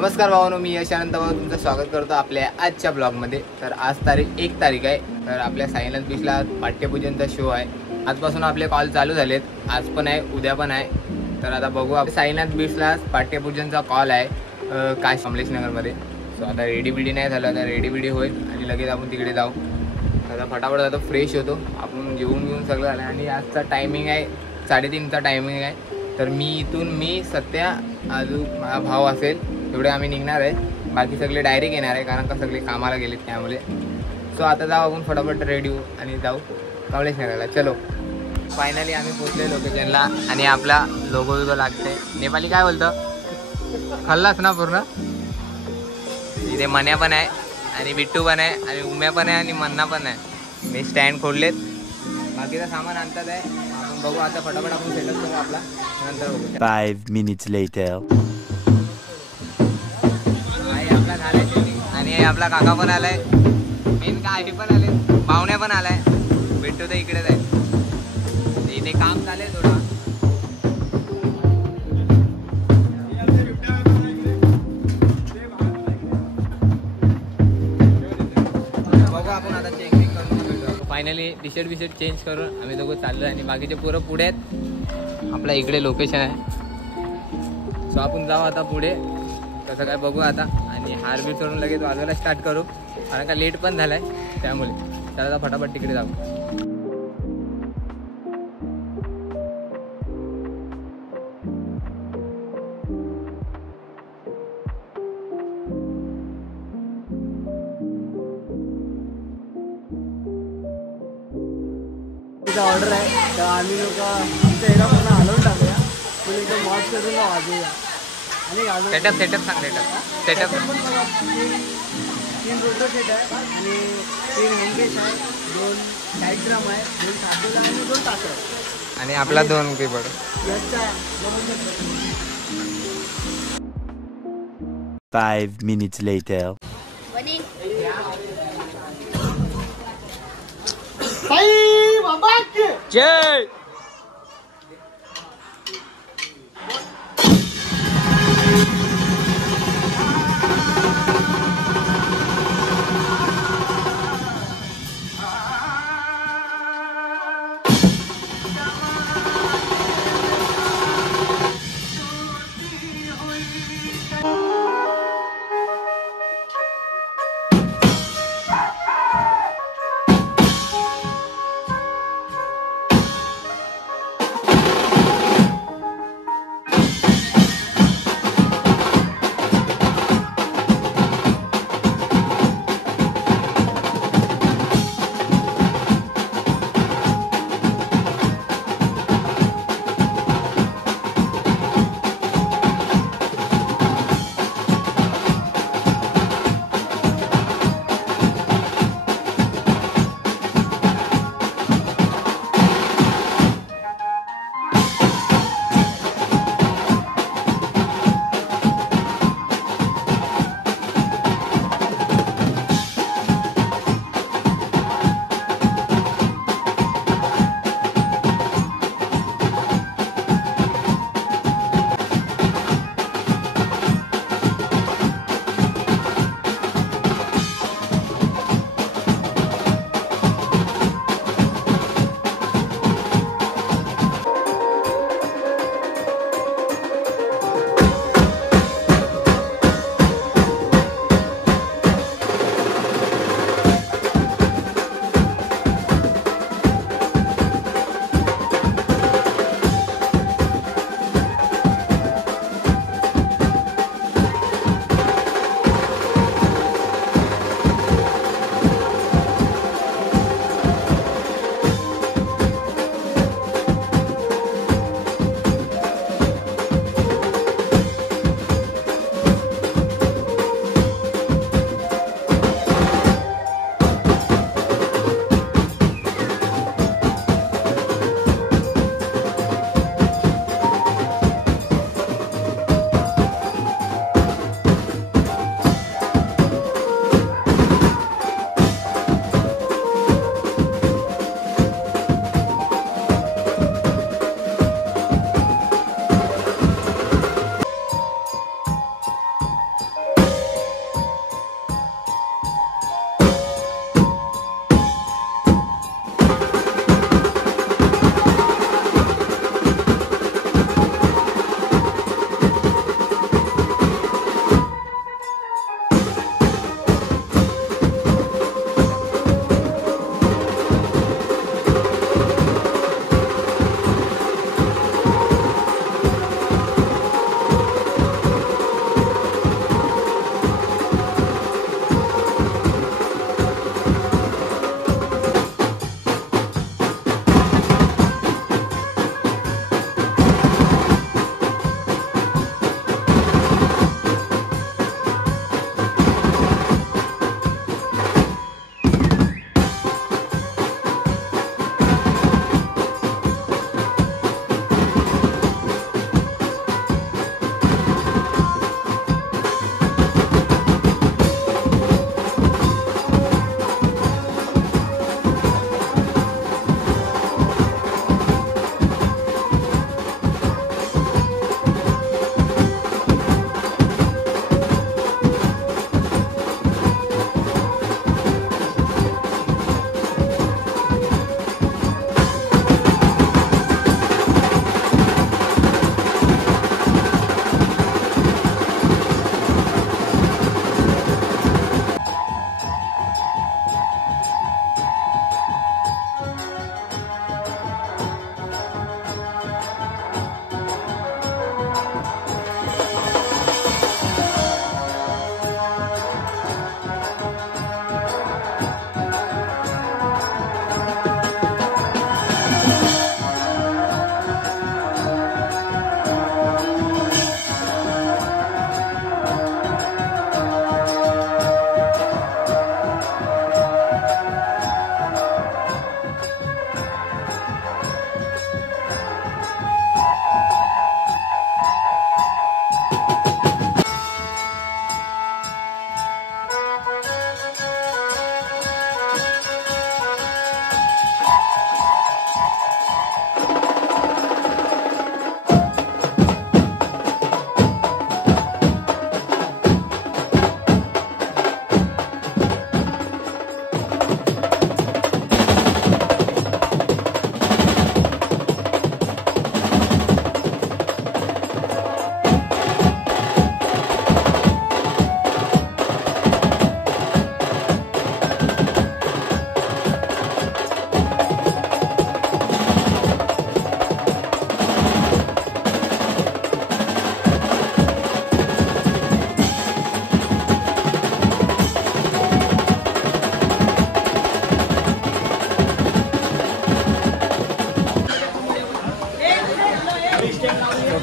नमस्कार भावांनो, मी यशानंद भाऊ तुमचं स्वागत करतो आपल्या आजच्या ब्लॉगमध्ये। तर आज 1 तारीख आहे। तर आपल्या साईनाथ बीचला पाठ्यपूजनचा शो आहे। आजपासून आपले कॉल चालू झालेत, आज पण आहे उद्या पण आहे। तर आता बघू, आप साईनाथ बीचला पाठ्यपूजनचा कॉल आहे काश कमलेश नगरमध्ये। सो आता रेडी बिडी नाही झालं, आता रेडी बिडी होईल आणि लगेच आपण तिकडे जाऊ। आता फटाफट जातो, फ्रेश होतो, आपण जेवून सगळं झालं आणि आजचा टायमिंग आहे 3:30चा टायमिंग आहे। तर मी सत्या अजून माझा भाव असेल एवढे आम्ही निघणार आहे। बाकी सगळे डायरेक्ट येणार आहे कारण का सगळे कामाला गेलेत त्यामुळे। सो आता जाऊ आपण फटाफट रेडी होऊ आणि जाऊ कमलेश नगरला। चलो, फायनली आम्ही पोहोचले लोकेशनला आणि आपला लोगो विगो लागते। नेपाली काय बोलतं, खाल्लास ना पूर्ण? इथे मन्या पण आहे आणि बिट्टू पण आहे आणि उम्या पण आहे आणि मन्ना पण आहे। मी स्टँड खोललेत, बाकीचं सामान आणतात आहे। आपण बघू आता फटाफट आपण सेटअप करू आपला, नंतर बघू। 5 minutes later. आणि आपला काका पण आलाय, मेन काय पण आले, पाहुण्या पण आलाय, भेटू तर इकडेच आहे। इथे काम चालेल थोडा। बघा आपण आता चेंज करून फायनली टी शर्ट चेंज करून आम्ही दोघं चाललो आणि बाकीचे पुरं पुढे आहेत। आपल्या इकडे लोकेशन आहे। सो आपण जाऊ आता पुढे, कसं काय बघू आता आणि हारबीट सोडून लगेच वाजवायला स्टार्ट करू कारण का लेट पण झालाय त्यामुळे। चला आता फटाफट तिकडे जाऊ। ऑर्डर आहे तर आम्ही लोक आमच्या ह्याला पूर्ण हलवून टाकूया, पण एकदम मॉस करून वाजवूया आणि सेटअप सांग। सेटअप तीन रोटर सेट आहे आणि 3 हँगेज आहे, 2 साईड ड्रम आहे, 2 साधेला आणि 2 टाकर आहे आणि आपला 2 कीबोर्ड। याचा 5 minutes later. जय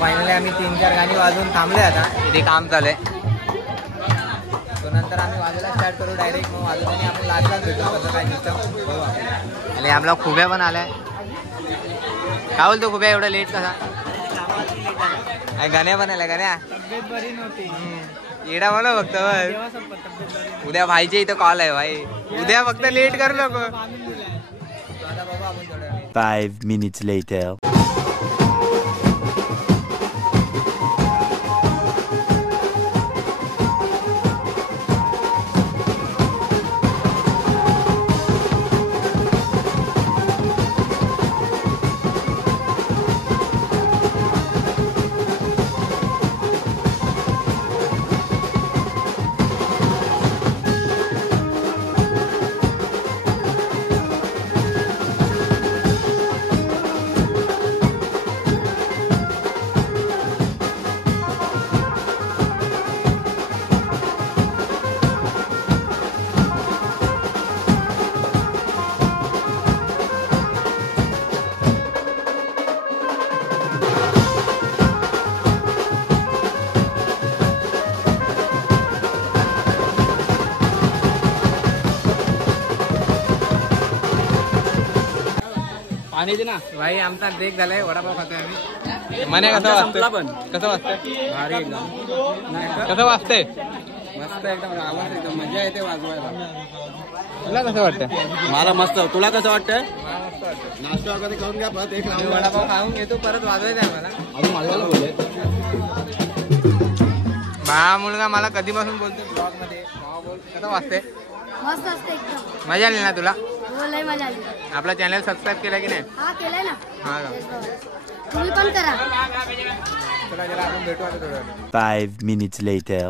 फायनली आम्ही 3-4 गाणी वाजवून थांबले आता, इथे काम चालू आहे. तो नंतर आम्ही वाजायला स्टार्ट करू डायरेक्ट. मग वाजवताना आपण लास्टलाच भेटू कसं काय दिसतं. आणि आपला खुब्या पण आलाय. काय बोलतो खुब्या एवढं लेट कसा? गाण्या पण आल्या गाण्या. तब्येत बरी नव्हती. येडा बोला फक्त बस. उद्या भाईच्या इथं कॉल आहे भाई. उद्या फक्त लेट करू नको. 5 minutes later. पाणी दे ना भाई आमचा ब्रेक झालाय. वडापाव खातोय आम्ही. मने कसं वाजतंय? पण कसं वाजतंय? भारी एकदम. कसं वाजतंय? मस्त एकदम आवाज एकदम मजा येते वाजवायला. तुला कसं वाटतं? मला मस्त. तुला कसं वाटतंय? मला मस्त वाटतं. नाश्ता वगैरे खाऊन घ्या परत एक मी वडापाव खाऊन घेतो, परत वाजवायचं आहे मला. अजून मालवायला बोलले. हा मुलगा मला कधीपासून बोलतो ब्लॉग मध्ये. बोल कसं वाजतंय? मस्त असते एकदम. मजा आली ना तुला? हो लय मजा आली. आपला चॅनल सबस्क्राईब केला की नाही? हा केलंय ना. हा का? तुम्ही पण करा. चला जरा आपण भेटू आता थोडं. 5 minutes later.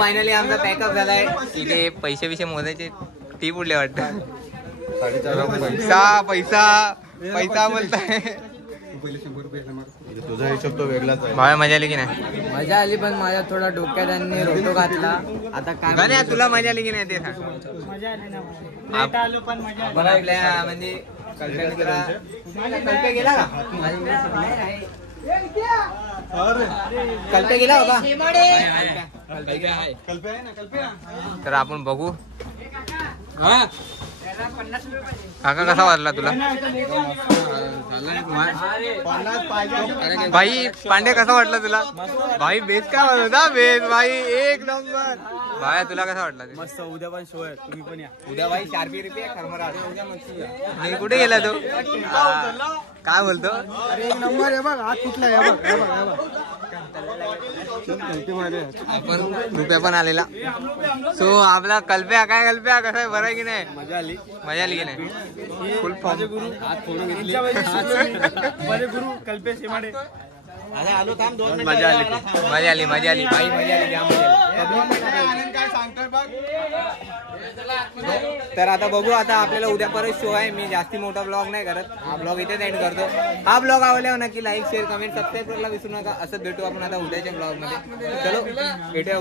फायनली आमचा पॅकअप झालाय. इथे पैसे बिशे मोजायचे टी उडले वाटतं. पैसा पैसा पैसा बोलताय. तुझा हिशोब तो वेगळाच आहे. भावा मजा आली की नाही? मजा आली पण माझ्या थोडा डोक्यात त्यांनी रोटो घातला. आता काय गाण्या तुला मजा आली की नाही ते सांग. मजा आली ना आपण आपल्या म्हणजे कल्पे गेला का? कल्पे गेला होता. तर आपण बघू. काका कसा वाटला तुला? भाई पांडे कसा वाटला तुला? भाई बेस काय होता? बेस भाई एक नंबर. भाई तुला कसा वाटला? मस्त. उद्या पण शो आहे, तुम्ही पण या. उद्या भाई शार्पी रिपी नाही कुठे गेला तो? काय बोलतो? अरे एक नंबर आहे बघ. हात कुठला आहे बघ. आपण रुपया पण आलेला. सो आपला कल्प्या काय कल्प्या कसा आहे? बरं आहे की नाही? मजा आली. मजा आली की नाही? फुल फॉर्म. माझे गुरु कल्पेश हेमाडे. मजा आली मजा आली मजा आली भाई मजा आली जाम मजा आली. तर आता बघू. आता आपल्याला उद्या परत शो आहे. मी जास्ती मोठा ब्लॉग नाही करत. हा ब्लॉग इथेच एंड करतो. हा ब्लॉग आवडला नक्की लाईक शेअर कमेंट सबस्क्राईब करायला विसरू नका. असं भेटू आपण आता उद्याच्या ब्लॉग मध्ये. चलो भेटूया.